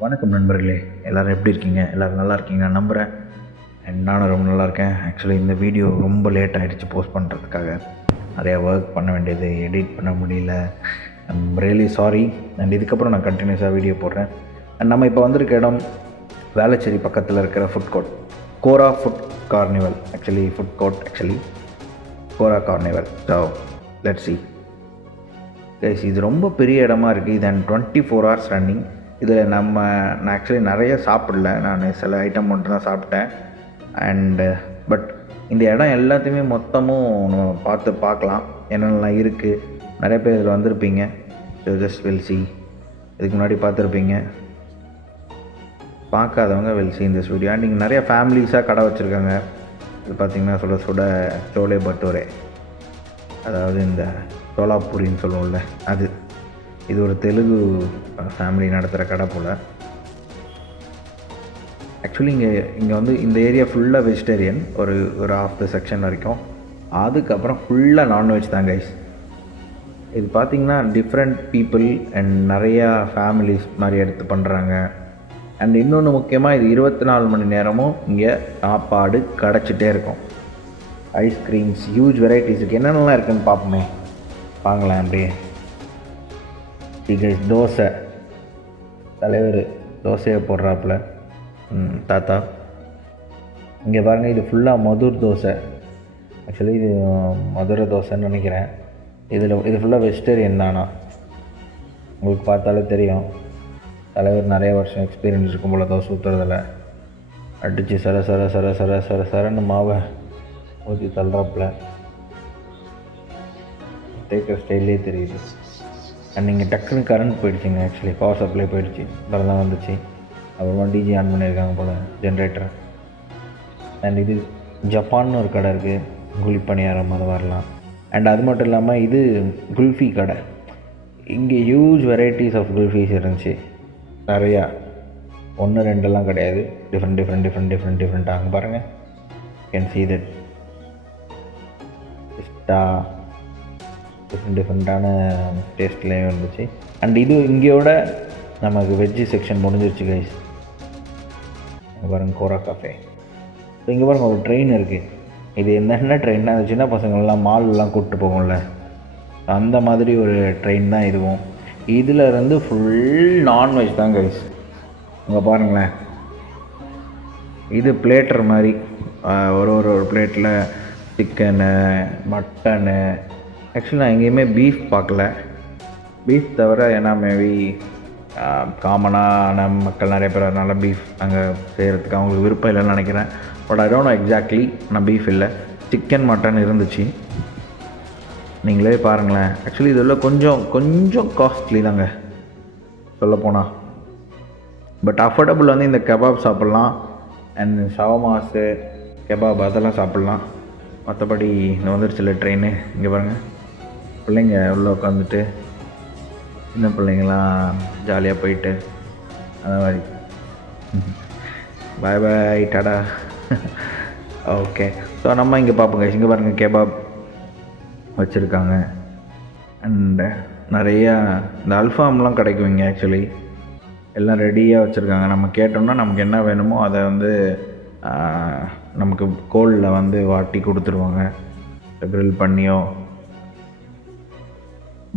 வணக்கம் நண்பர்களே, எல்லோரும் எப்படி இருக்கீங்க? எல்லோரும் நல்லா இருக்கீங்க நான் நம்புகிறேன். அண்ட் நானும் ரொம்ப நல்லா இருக்கேன். ஆக்சுவலி இந்த வீடியோ ரொம்ப லேட் ஆகிடுச்சு போஸ்ட் பண்ணுறதுக்காக. நிறையா ஒர்க் பண்ண வேண்டியது, எடிட் பண்ண முடியல. I'm really sorry. அண்ட் இதுக்கப்புறம் நான் கண்டினியூஸாக வீடியோ போடுறேன். அண்ட் நம்ம இப்போ வந்திருக்க இடம் வேளச்சேரி பக்கத்தில் இருக்கிற food court, Kora food carnival. Kora carnival. So let's see. Guys, இது ரொம்ப பெரிய இடமா இருக்குது. இது 24 hours ரன்னிங். இதில் நான் ஆக்சுவலி நிறைய சாப்பிடல, நான் சில ஐட்டம் மட்டும் தான் சாப்பிட்டேன். பட் இந்த இடம் எல்லாத்தையுமே மொத்தமும் நம்ம பார்க்கலாம் என்னென்னலாம் இருக்குது. நிறைய பேர் இதில் வந்திருப்பீங்க. So just will see. இதுக்கு முன்னாடி பார்த்துருப்பீங்க, பார்க்காதவங்க வில் see இந்த வீடியோ. அண்ட் இங்கே நிறைய ஃபேமிலிஸாக கடை வச்சுருக்காங்க. இது பார்த்திங்கன்னா சுட சுட சோலே பட்டோரே, அதாவது இந்த சோலாப்பூரின்னு சொல்லுவோம்ல அது. இது ஒரு தெலுங்கு ஃபேமிலி நடத்துகிற கடை போல். ஆக்சுவலி இங்கே வந்து இந்த ஏரியா ஃபுல்லாக வெஜிடேரியன், ஒரு ஆஃப் த செக்ஷன் வரைக்கும். அதுக்கப்புறம் ஃபுல்லாக நான்வெஜ் தான் கைஸ். இது பார்த்திங்கன்னா டிஃப்ரெண்ட் பீப்புள் அண்ட் நிறையா ஃபேமிலிஸ் மாதிரி எடுத்து பண்ணுறாங்க. அண்ட் இன்னொன்று முக்கியமாக, இது 24 மணி நேரமும் இங்கே சாப்பாடு கிடச்சிட்டே இருக்கும். ஐஸ்கிரீம்ஸ், ஹியூஜ் வெரைட்டிஸ் இருக்குது. என்னென்னலாம் இருக்குதுன்னு பார்ப்போமே, வாங்கலாம். அப்படியே தோசை, தலைவர் தோசையை போடுறாப்புல தாத்தா. இங்கே பாருங்கள், இது ஃபுல்லாக மதுர் தோசை. ஆக்சுவலி இது மதுரை தோசைன்னு நினைக்கிறேன். இது ஃபுல்லாக வெஜிடேரியன் தானா, உங்களுக்கு பார்த்தாலே தெரியும். தலைவர் நிறைய வருஷம் எக்ஸ்பீரியன்ஸ் இருக்கும் போல் தோசை ஊற்றுறதில். அடித்து சரன்னு மாவை ஊற்றி தள்ளுறாப்புல. தேய்க்கிற ஸ்டைல்லே தெரியுது. அண்ட் இங்கே டக்குன்னு கரண்ட் போயிடுச்சுங்க. ஆக்சுவலி பவர் சப்ளை போயிடுச்சு, அப்புறம் தான் வந்துச்சு. அப்புறமா டிஜி ஆன் பண்ணியிருக்காங்க போல், ஜென்ரேட்டர். அண்ட் இது ஜப்பான்னு ஒரு கடை இருக்குது, குழி பணியாரம் அது வரலாம். அண்ட் அது மட்டும் இல்லாமல் இது குல்ஃபி கடை. இங்கே ஹியூஜ் வெரைட்டிஸ் ஆஃப் குல்ஃபீஸ் இருந்துச்சு, நிறையா. 1 2 கிடையாது, டிஃப்ரெண்ட். அங்கே பாருங்கள், கேன் see that டிஃப்ரெண்ட்டான டேஸ்ட்லேயும் இருந்துச்சு. அண்ட் இது இங்கேயோட நமக்கு வெஜ்ஜு செக்ஷன் முடிஞ்சிருச்சு கைஸ். இங்கே பாருங்கள், கோரா காஃபே. ஸோ இங்கே பாருங்கள், ஒரு ட்ரெயின் இருக்குது. இது என்ன ட்ரெயின்னா, அது சின்ன பசங்கள்லாம் மால்லாம் கூப்பிட்டு போகும்ல, அந்த மாதிரி ஒரு ட்ரெயின் தான் இதுவும். இதில் இருந்து ஃபுல் நான்வெஜ் தான் கைஸ். இங்கே பாருங்களேன், இது பிளேட்டர் மாதிரி ஒரு பிளேட்டில் சிக்கனு, மட்டனு. ஆக்சுவலி நான் எங்கேயுமே பீஃப் பார்க்கல. பீஃப் தவிர, ஏன்னா மேபி காமனான மக்கள் நிறைய பேர் அதனால பீஃப் அங்கே செய்கிறதுக்கு அவங்களுக்கு விருப்பம் இல்லைன்னு நினைக்கிறேன். But I don't know exactly. நான் பீஃப் இல்லை, சிக்கன் மட்டன் இருந்துச்சு. நீங்களே பாருங்களேன். ஆக்சுவலி இதில் கொஞ்சம் காஸ்ட்லி தாங்க சொல்லப்போனால். பட் அஃபோர்டபுள் வந்து இந்த கபாப் சாப்பிட்லாம், அண்ட் ஷவர்மாஸு, கெபாப் அதெல்லாம் சாப்பிட்லாம். மற்றபடி இந்த வந்துருச்சுல ட்ரெயின். இங்கே பாருங்கள், பிள்ளைங்க உள்ளே உட்காந்துட்டு, சின்ன பிள்ளைங்களாம் ஜாலியாக போயிட்டு அந்த மாதிரி. பாய் பாய், டாடா. ஓகே, ஸோ நம்ம இங்கே பார்ப்போங்க. இங்கே பாருங்கள், கெபாப் வச்சுருக்காங்க. அண்டு நிறையா இந்த அல்ஃபாம்லாம் கிடைக்கும் இங்கே. ஆக்சுவலி எல்லாம் ரெடியாக வச்சுருக்காங்க. நம்ம கேட்டோம்னா நமக்கு என்ன வேணுமோ அதை வந்து நமக்கு கோலில் வந்து வாட்டி கொடுத்துருவாங்க. க்ரில் பண்ணியோ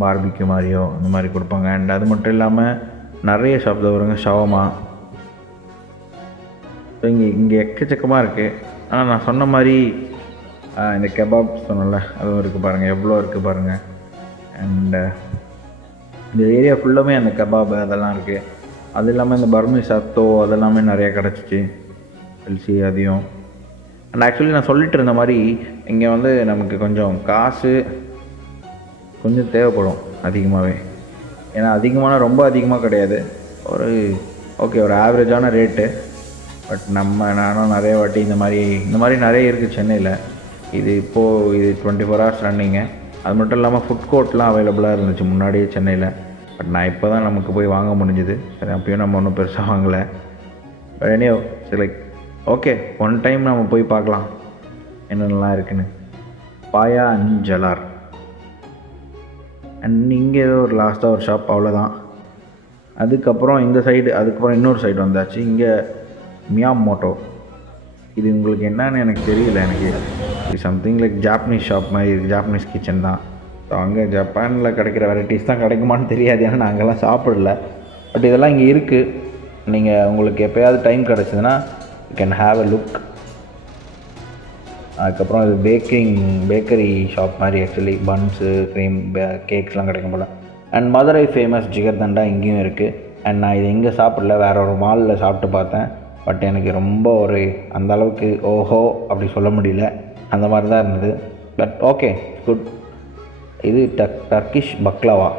பார்பிக்யூ மாதிரியோ அந்த மாதிரி கொடுப்பாங்க. அண்ட் அது மட்டும் இல்லாமல் நிறைய ஷாப்ஸில் வருங்க ஷவர்மா. ஸோ இங்கே எக்கச்சக்கமாக இருக்குது. ஆனால் நான் சொன்ன மாதிரி இந்த கெபாப் சொன்னல, அதுவும் இருக்குது பாருங்கள், எவ்வளோ இருக்குது பாருங்கள். அண்டு இந்த ஏரியா ஃபுல்லாமே அந்த கெபாப் அதெல்லாம் இருக்குது. அது இல்லாமல் இந்த பர்மி சத்தோ அதெல்லாமே நிறையா கிடச்சிச்சு, எல்சி அதையும். அண்ட் ஆக்சுவலி நான் சொல்லிட்டு இருந்த மாதிரி இங்கே வந்து நமக்கு கொஞ்சம் காசு கொஞ்சம் தேவைப்படும் அதிகமாகவே. ஏன்னா ரொம்ப அதிகமாக கிடையாது, ஒரு ஆவரேஜான ரேட்டு. பட் நானும் நிறைய வாட்டி இந்த மாதிரி நிறைய இருக்குது சென்னையில். இது 24 hours ரன்னிங்கு. அது மட்டும் இல்லாமல் ஃபுட் கோர்ட்லாம் அவைலபிளாக இருந்துச்சு முன்னாடியே சென்னையில். பட் நான் இப்போ தான் நமக்கு போய் வாங்க முடிஞ்சுது. சரி, அப்பயும் நம்ம ஒன்றும் பெருசாக வாங்கலை. பட் எனியோ சரி, லைக் ஓகே, ஒன் டைம் நம்ம போய் பார்க்கலாம் என்னென்னலாம் இருக்குன்னு. பாயா அண்ட் ஜலார். அண்ட் இங்கே ஏதோ ஒரு லாஸ்ட்டாக ஒரு ஷாப், அவ்வளோதான். அதுக்கப்புறம் இந்த சைடு, அதுக்கப்புறம் இன்னொரு சைடு வந்தாச்சு. இங்கே மியாமோட்டோ. இது உங்களுக்கு என்னன்னு எனக்கு தெரியல. எனக்கு சம்திங் லைக் ஜாப்பனீஸ் ஷாப் மாதிரி, ஜாப்பனீஸ் கிச்சன் தான். ஸோ அங்கே ஜப்பானில் கிடைக்கிற வெரைட்டிஸ் தான் கிடைக்குமான்னு தெரியாது, ஏன்னா நான் அங்கெல்லாம் சாப்பிடல. பட் இதெல்லாம் இங்கே இருக்குது. நீங்கள் உங்களுக்கு எப்போயாவது டைம் கிடச்சிதுன்னா you can have a look. அதுக்கப்புறம் இது பேக்கரி ஷாப் மாதிரி. ஆக்சுவலி பன்ஸு, க்ரீம், கேக்ஸ்லாம் கிடைக்கும் போல். அண்ட் மதுரை ஃபேமஸ் ஜிகர்தண்டா இங்கேயும் இருக்குது. அண்ட் நான் இது எங்கே சாப்பிடல, வேறு ஒரு மாலில் சாப்பிட்டு பார்த்தேன். பட் எனக்கு ரொம்ப ஒரு அந்த அளவுக்கு ஓஹோ அப்படி சொல்ல முடியல, அந்த மாதிரி தான் இருந்தது. But okay, good. இது டர்க்கிஷ் பக்லாவா,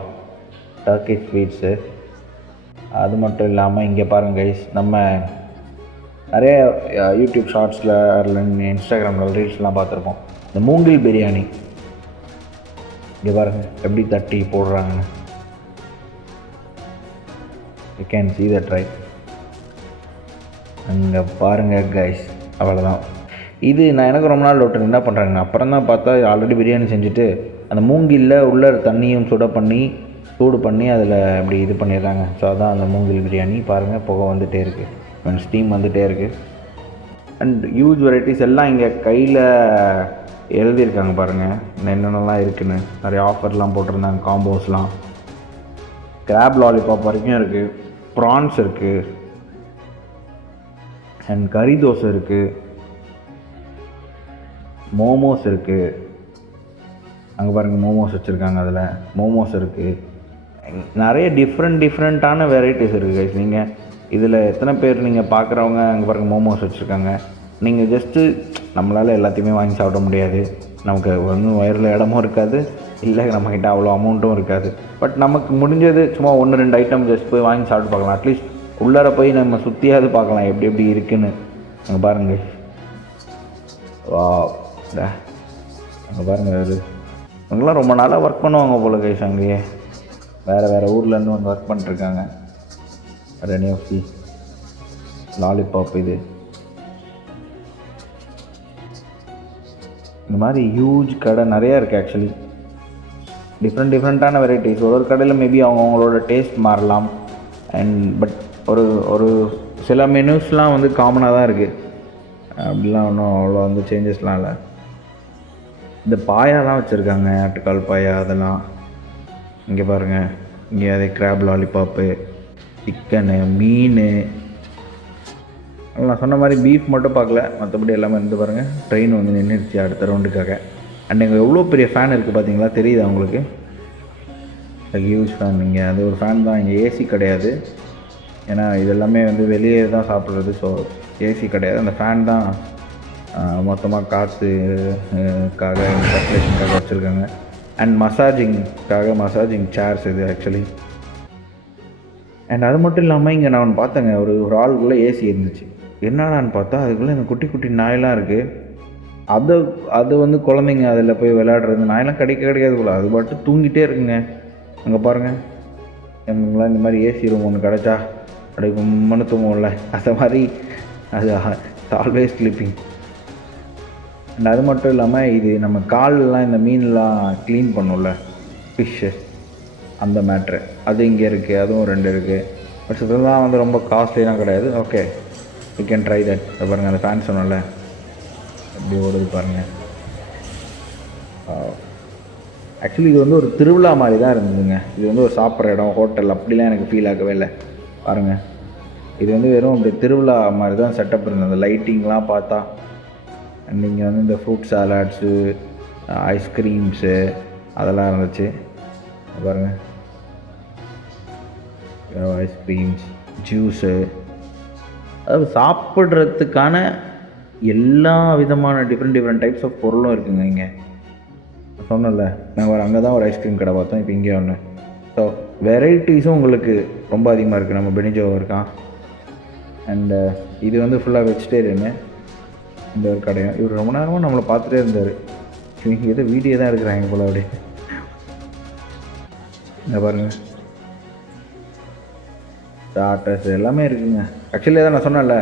டர்க்கிஷ் ஸ்வீட்ஸு. அது மட்டும் இல்லாமல் இங்கே பாருங்கள் கைஸ், நம்ம நிறைய யூடியூப் ஷார்ட்ஸில் இல்லை இன்ஸ்டாகிராமில் ரீல்ஸ்லாம் பார்த்துருப்போம். இந்த மூங்கில் பிரியாணி இங்கே பாருங்கள் எப்படி தட்டி போடுறாங்கன்னு. You can see that right. அங்கே பாருங்கள் கைஸ், அவ்வளோதான். இது நான் எனக்கு ரொம்ப நாள் டவுட் என்ன பண்ணுறாங்க. அப்புறம் தான் பார்த்தா ஆல்ரெடி பிரியாணி செஞ்சுட்டு அந்த மூங்கிலில் உள்ள தண்ணியும் சூடு பண்ணி அதில் அப்படி இது பண்ணிடுறாங்க. ஸோ அதான் அந்த மூங்கில் பிரியாணி. பாருங்கள், புகை வந்துகிட்டே இருக்குது, ஸ்டீம் வந்துகிட்டே இருக்குது. அண்ட் ஹியூஜ் வெரைட்டிஸ் எல்லாம் இங்கே கையில் எழுதியிருக்காங்க பாருங்கள், என்னென்னலாம் இருக்குதுன்னு. நிறைய ஆஃபர்லாம் போட்டிருந்தாங்க, காம்போஸ்லாம். கிராப் லாலிபாப் வரைக்கும் இருக்குது, ப்ரான்ஸ் இருக்குது, அண்ட் கறி தோசை இருக்குது, மோமோஸ் இருக்குது. அங்கே பாருங்கள் மோமோஸ் வச்சுருக்காங்க, அதில் மோமோஸ் இருக்குது. நிறைய டிஃப்ரெண்ட்டான வெரைட்டிஸ் இருக்குது. நீங்கள் இதில் எத்தனை பேர் நீங்கள் பார்க்குறவங்க அங்கே பாருங்கள் மோமோஸ் வச்சுருக்காங்க. நீங்கள் ஜஸ்ட்டு நம்மளால் எல்லாத்தையுமே வாங்கி சாப்பிட முடியாது, நமக்கு ஒன்றும் வயரில் இடமும் இருக்காது, இல்லை நம்மக்கிட்ட அவ்வளோ அமௌண்ட்டும் இருக்காது. பட் நமக்கு முடிஞ்சது சும்மா 1-2 ஐட்டம் ஜஸ்ட் போய் வாங்கி சாப்பிட்டு பார்க்கலாம். அட்லீஸ்ட் உள்ளார போய் நம்ம சுற்றியாவது பார்க்கலாம் எப்படி எப்படி இருக்குன்னு. அங்கே பாருங்கள், வா, அங்கே பாருங்கள். அது அவங்களாம் ரொம்ப நாளாக ஒர்க் பண்ணுவாங்க போல கைஸ். அங்கேயே வேறு ஊர்லேருந்து வந்து ஒர்க் பண்ணிட்டுருக்காங்க. ரெனியோஃபி லாலிபாப். இது இந்த மாதிரி ஹியூஜ் கடை நிறையா இருக்குது. ஆக்சுவலி டிஃப்ரெண்ட்டான வெரைட்டிஸ். ஒரு கடையில் மேபி அவங்களோட டேஸ்ட் மாறலாம். பட் ஒரு சில மெனூஸ்லாம் வந்து காமனாக தான் இருக்குது. அப்படிலாம் ஒன்றும் அவ்வளோ வந்து சேஞ்சஸ்லாம் இல்லை. இந்த பாயாலாம் வச்சுருக்காங்க, ஆட்டுக்கால் பாயா, அதெல்லாம் இங்கே பாருங்கள். இங்கே அதே கிராப் லாலிபாப்பு, சிக்கனு, மீன். நான் சொன்ன மாதிரி பீஃப் மட்டும் பார்க்கல, மற்றபடி எல்லாமே இருந்து பாருங்கள். ட்ரெயின் வந்து நின்றுடுச்சு அடுத்த ரவுண்டுக்காக. அண்ட் இங்கே எவ்வளோ பெரிய ஃபேன் இருக்குது பார்த்தீங்களா, தெரியுது அவங்களுக்கு? Huge fan. இங்கே அது ஒரு ஃபேன் தான், இங்கே ஏசி கிடையாது. ஏன்னா இதெல்லாமே வந்து வெளியே தான் சாப்பிட்றது. ஸோ ஏசி கிடையாது, அந்த ஃபேன் தான் மொத்தமாக காற்றுக்காக சர்க்குலேஷனுக்காக வச்சுருக்காங்க. அண்ட் மசாஜிங் சேர்ஸ் இது ஆக்சுவலி. அண்ட் அது மட்டும் இல்லாமல் இங்கே நான் பார்த்தேங்க, ஒரு ஆளுக்குள்ளே ஏசி இருந்துச்சு. என்னடான்னு பார்த்தா அதுக்குள்ளே இந்த குட்டி குட்டி நாயெல்லாம் இருக்குது. அது வந்து குழந்தைங்க அதில் போய் விளையாடுறது. நாயெல்லாம் கிடைக்காது போல், அது பாட்டு தூங்கிட்டே இருக்குங்க. அங்கே பாருங்கள், எங்களாம் இந்த மாதிரி ஏசி ரூம் ஒன்று கிடச்சா அப்படியே கும்மனு தூங்கும்ல, அந்த மாதிரி அது ஆல்வேஸ் ஸ்லீப்பிங். அண்ட் அது மட்டும் இல்லாமல் இது நம்ம கால்லாம் இந்த மீன்லாம் க்ளீன் பண்ணும்ல, ஃபிஷ்ஷு, அந்த மேட்ரு அது இங்கே இருக்குது. அதுவும் 2 இருக்குது. பட் இதெல்லாம் வந்து ரொம்ப காஸ்ட்லிலாம் கிடையாது. Okay, you can try that. பாருங்கள், அந்த ஃபேன் சொன்னல எப்படி ஓடுது பாருங்கள். ஆக்சுவலி இது வந்து ஒரு திருவிழா மாதிரி தான் இருந்ததுங்க. இது வந்து ஒரு சாப்பிட்ற இடம், ஹோட்டல் அப்படிலாம் எனக்கு ஃபீல் ஆகவே இல்லை. பாருங்கள், இது வந்து வெறும் அப்படி திருவிழா மாதிரி தான் செட்டப் இருந்தது. அந்த லைட்டிங்லாம் பார்த்தா. அண்ட் இங்கே வந்து இந்த ஃப்ரூட் சாலாட்ஸு, ஐஸ்கிரீம்ஸு அதெல்லாம் இருந்துச்சு. பாருங்கள், ஐஸ்கிரீம்ஸ், ஜூஸு, அதாவது சாப்பிட்றதுக்கான எல்லா விதமான டிஃப்ரெண்ட் டைப்ஸ் ஆஃப் பொருளும் இருக்குங்க இங்கே. சொன்னல, நாங்கள் அங்கே தான் ஒரு ஐஸ்கிரீம் கடை பார்த்தோம், இப்போ இங்கே ஒன்று. ஸோ வெரைட்டிஸும் உங்களுக்கு ரொம்ப அதிகமாக இருக்குது. நம்ம பெனிஜோ இருக்கான். அண்டு இது வந்து ஃபுல்லாக வெஜிடேரியனு. இந்த ஒரு கடையும் இவர் ரொம்ப நேரமாக நம்மளை பார்த்துட்டே இருந்தார். இவங்க ஏதோ வீடியோ தான் எடுக்கிறாங்க போல். அப்படி இங்கே பாருங்கள், ஸ்டார்டர்ஸ் எல்லாமே இருக்குதுங்க. ஆக்சுவலி தான் நான் சொன்னேன்ல,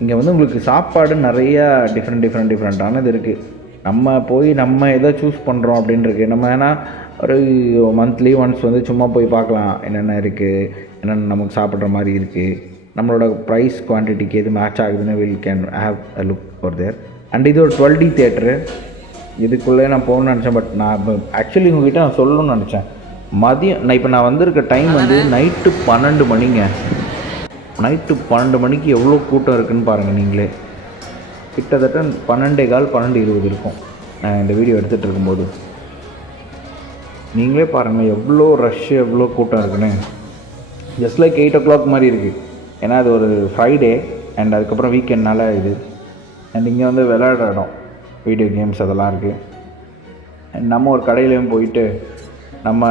இங்கே வந்து உங்களுக்கு சாப்பாடு நிறையா டிஃப்ரெண்ட்டானது இருக்குது. நம்ம போய் நம்ம எதை சூஸ் பண்ணுறோம் அப்படின்னு இருக்குது. நம்ம ஏன்னா ஒரு மந்த்லி ஒன்ஸ் வந்து சும்மா போய் பார்க்கலாம் என்னென்ன இருக்குது, என்னென்ன நமக்கு சாப்பிட்ற மாதிரி இருக்குது, நம்மளோட ப்ரைஸ் குவான்டிட்டிக்கு எது மேட்ச் ஆகுதுன்னு will can have a look for their. And இது ஒரு 12D தியேட்டரு. இதுக்குள்ளே நான் போகணுன்னு நினச்சேன். பட் நான் இப்போ ஆக்சுவலி உங்கள்கிட்ட நான் சொல்லணும்னு நினச்சேன். மதியம் இப்போ நான் வந்திருக்க டைம் வந்து நைட்டு 12 மணிங்க. நைட்டு 12 மணிக்கு எவ்வளோ கூட்டம் இருக்குதுன்னு பாருங்கள் நீங்களே. கிட்டத்தட்ட 12:15 12:20 இருக்கும் நான் இந்த வீடியோ எடுத்துகிட்டு இருக்கும்போது. நீங்களே பாருங்கள் எவ்வளோ ரஷ்ஷு, எவ்வளோ கூட்டம் இருக்குன்னு. ஜஸ்ட் லைக் 8 o'clock மாதிரி இருக்குது. ஏன்னா அது ஒரு ஃப்ரைடே அண்ட் அதுக்கப்புறம் வீக்கெண்ட்னால இது. அண்ட் இங்கே வந்து விளையாடுற இடம், வீடியோ கேம்ஸ் அதெல்லாம் இருக்குது. அண்ட் நம்ம ஒரு கடையிலையும் போயிட்டு நம்ம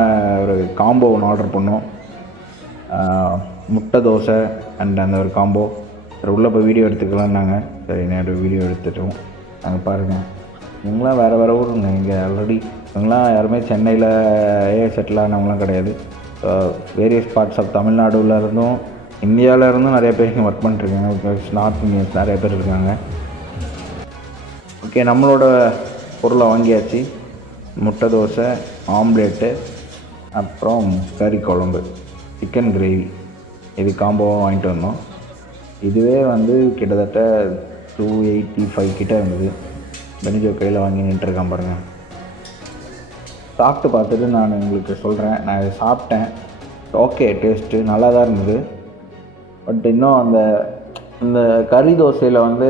ஒரு காம்போ ஒன்று ஆர்டர் பண்ணோம். முட்டை தோசை அண்ட் அந்த ஒரு காம்போ. சரி உள்ளே போய் வீடியோ எடுத்துக்கலான்னாங்க. சரி நேரம் வீடியோ எடுத்துட்டோம். நாங்கள் பாருங்கள், இவங்களாம் வேறு வேறு ஊருங்க. இங்கே ஆல்ரெடி இவங்களாம் யாருமே சென்னையில் செட்டில் ஆனவங்களாம் கிடையாது. வேரியஸ் பார்ட்ஸ் ஆஃப் தமிழ்நாடுல இருந்தும் இந்தியாவில் இருந்தும் நிறைய பேர் இங்கே ஒர்க் பண்ணிட்டுருக்காங்க. நார்த் இந்தியன்ஸ் நிறைய பேர் இருக்காங்க. ஓகே, நம்மளோட பொருளை வாங்கியாச்சு. முட்டை தோசை, ஆம்லேட்டு, அப்புறம் கறி குழம்பு, சிக்கன் கிரேவி, இது காம்போவாக வாங்கிட்டு வந்தோம். இதுவே வந்து கிட்டத்தட்ட 285 கிட்டே இருந்தது. பெனிஜோ கையில் வாங்கி நின்றுருக்கான் பாருங்கள். சாப்பிட்டு பார்த்துட்டு நான் உங்களுக்கு சொல்கிறேன். நான் இதை சாப்பிட்டேன். ஓகே, டேஸ்ட்டு நல்லா தான் இருந்தது. பட் இன்னும் அந்த கறி தோசையில் வந்து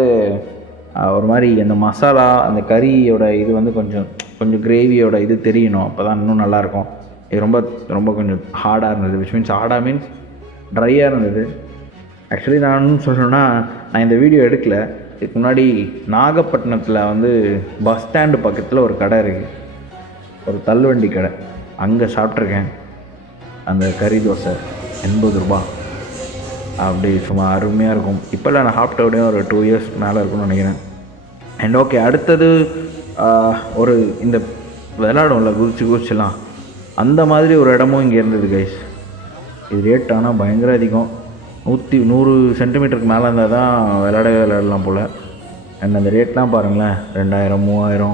ஒரு மாதிரி அந்த மசாலா, அந்த கறியோட இது வந்து கொஞ்சம் கிரேவியோட இது தெரியணும். அப்போ தான் இன்னும் நல்லாயிருக்கும். இது ரொம்ப ரொம்ப கொஞ்சம் ஹார்டாக இருந்தது. விச் மீன்ஸ் ஹார்டாக மீன்ஸ் ட்ரையாக இருந்தது. ஆக்சுவலி நான் சொல்லணுன்னா, நான் இந்த வீடியோ எடுக்கலை. இதுக்கு முன்னாடி நாகப்பட்டினத்தில் வந்து பஸ் ஸ்டாண்டு பக்கத்தில் ஒரு கடை இருக்குது, ஒரு தள்ளுவண்டி கடை. அங்கே சாப்பிட்ருக்கேன். அந்த கறி தோசை 80 ரூபா. அப்படி சும்மா அருமையாக இருக்கும். இப்போல்லாம் நான் சாப்பிட்ட ஒரு 2 years மேலே இருக்கும்னு நினைக்கிறேன். அண்ட் ஓகே, அடுத்தது ஒரு இந்த விளாடும்ல குதிச்சுலாம், அந்த மாதிரி ஒரு இடமும் இங்கே இருந்தது கைஸ். இது ரேட் ஆனால் பயங்கர அதிகம். 100 சென்டிமீட்டருக்கு மேலே இருந்தால் தான் விளையாடலாம் போல். அண்ட் அந்த ரேட்லாம் பாருங்களேன், 2000 3000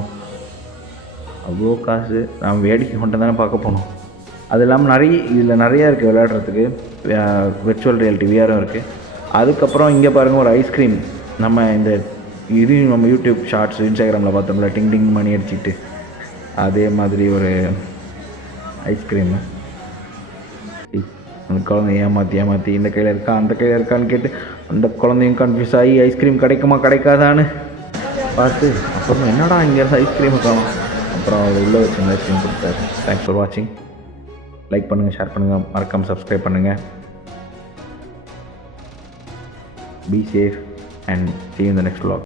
அவ்வளோ காசு. நான் வேடிக்கை மட்டும் தானே பார்க்க போனோம். அது இல்லாமல் இதில் நிறையா இருக்குது விளையாடுறதுக்கு. விர்ச்சுவல் ரியாலிட்டி விஆரும் இருக்குது. அதுக்கப்புறம் இங்கே பாருங்கள், ஒரு ஐஸ்கிரீம். நம்ம நம்ம யூடியூப் ஷார்ட்ஸ் இன்ஸ்டாகிராமில் பார்த்தோம்ல, டிங் டிங் மணி அடிச்சுட்டு, அதே மாதிரி ஒரு ஐஸ்கிரீமு. அந்த குழந்தை ஏமாற்றி இந்த கையில் இருக்கா அந்த கையில் இருக்கான்னு கேட்டு அந்த குழந்தையும் கன்ஃபியூஸ் ஆகி ஐஸ்கிரீம் கிடைக்குமா கிடைக்காதான்னு பார்த்து, அப்புறம் என்னடா இங்கேருந்து ஐஸ்கிரீம் காணும். அப்புறம் அவர் உள்ளே வச்சு ஐஸ்கிரீம் கொடுத்தாரு. தேங்க்ஸ் ஃபார் வாட்சிங். லைக் பண்ணுங்கள், ஷேர் பண்ணுங்கள், மறக்காமல் சப்ஸ்கிரைப் பண்ணுங்கள். Be safe and see you in the next vlog.